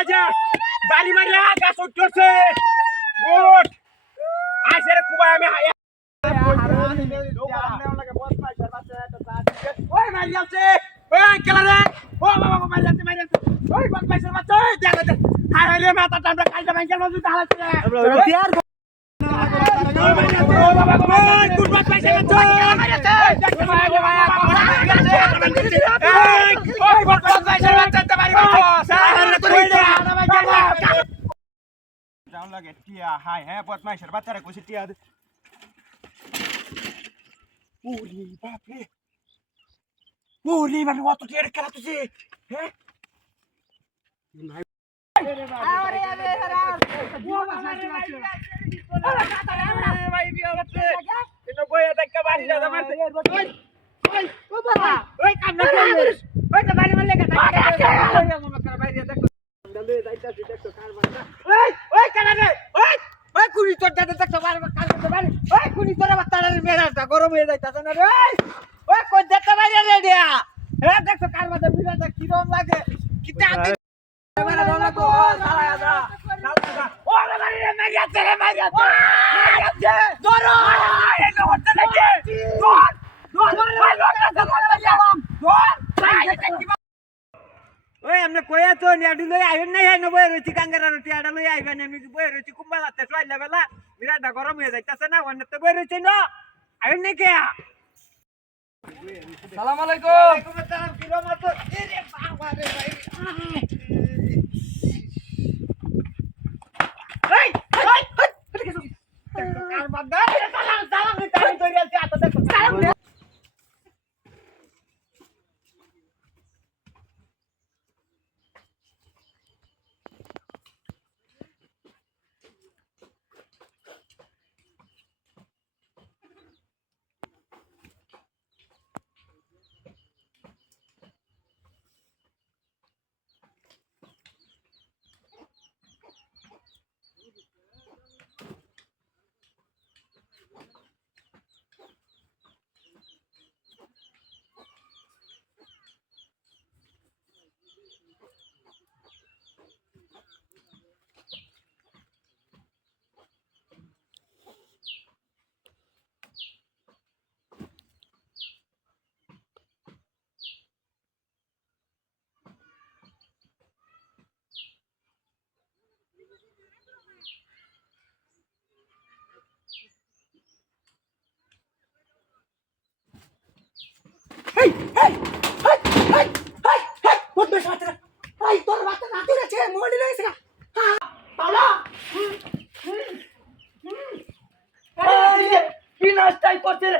আজা বাড়ি মারিয়া গাছ উঠছে গুড আইছে রে কুবা আমি ওই মারিয়াছে ওই কেলা রে ও বাবা মারিয়াছে ওই বদমাইশের বাচ্চা ওই দেখা দে হাই হাই রে মাথা টামড়া কাইটা ভাঙকে বাজু তাহলে তিয়ার ও বাবা ওই গুড বদমাইশের বাচ্চা মারিয়াছে দেখতে ভাই ওই বদমাইশের বাচ্চা তে মারি বাচ্চা সারা তুই যাও লাগে টিয়া হাই হ্যাঁ বদমাইশের বাচ্চারে কইছে টিয়া ওরে বাপ রে ওরে বাপ কত টিয়া খেলা তুই হ্যাঁ আরে আরে ভাই বিয়া হচ্ছে এনো বইয়া দেখা বাড়ি যা মারতে ওই ওই ও বাবা ওই কান্না করিস ওই তো বাড়ি মারলে কথা বাইরে দেখো দলে যাইতাছি দেখো কার মারটা ওই কানা রে ওই কুড়ি তোর দাদা দেখো বাড়ি কাল করতে পারি ওই কুড়ি তোর বাচ্চাটার মেরাটা গরম হয়ে যাইতাছে না রে ওই কই দেখতে বাইরে রে দিয়া এ দেখো কার মাথা বিরাটা কি রকম লাগে কিটা মেরা দলা তো সারা আদা ও রে মারিয়াছে ধরো এটা হচ্ছে নাকি ওই আমরা কইয়া তো নিয়াডু লই আইবেন নাই হেন বই রইছি কাঙ্গারা রটি আডা লই আইবেন আমি বই রইছি কুম্বা লাতে সোয়াইলা বেলা বিরাট গরম হয়ে যাইতাছে না অন্য তো বই রইছি না আইবেন নাই কে আসসালামু আলাইকুম ওয়ালাইকুম আসসালাম কি রকম আছো এরে বাবা রে ভাই এই কার বাদা সালাম সালাম তাই ধরিয়াছি আতো দেখো সালাম কি নাস্তাই করছে রে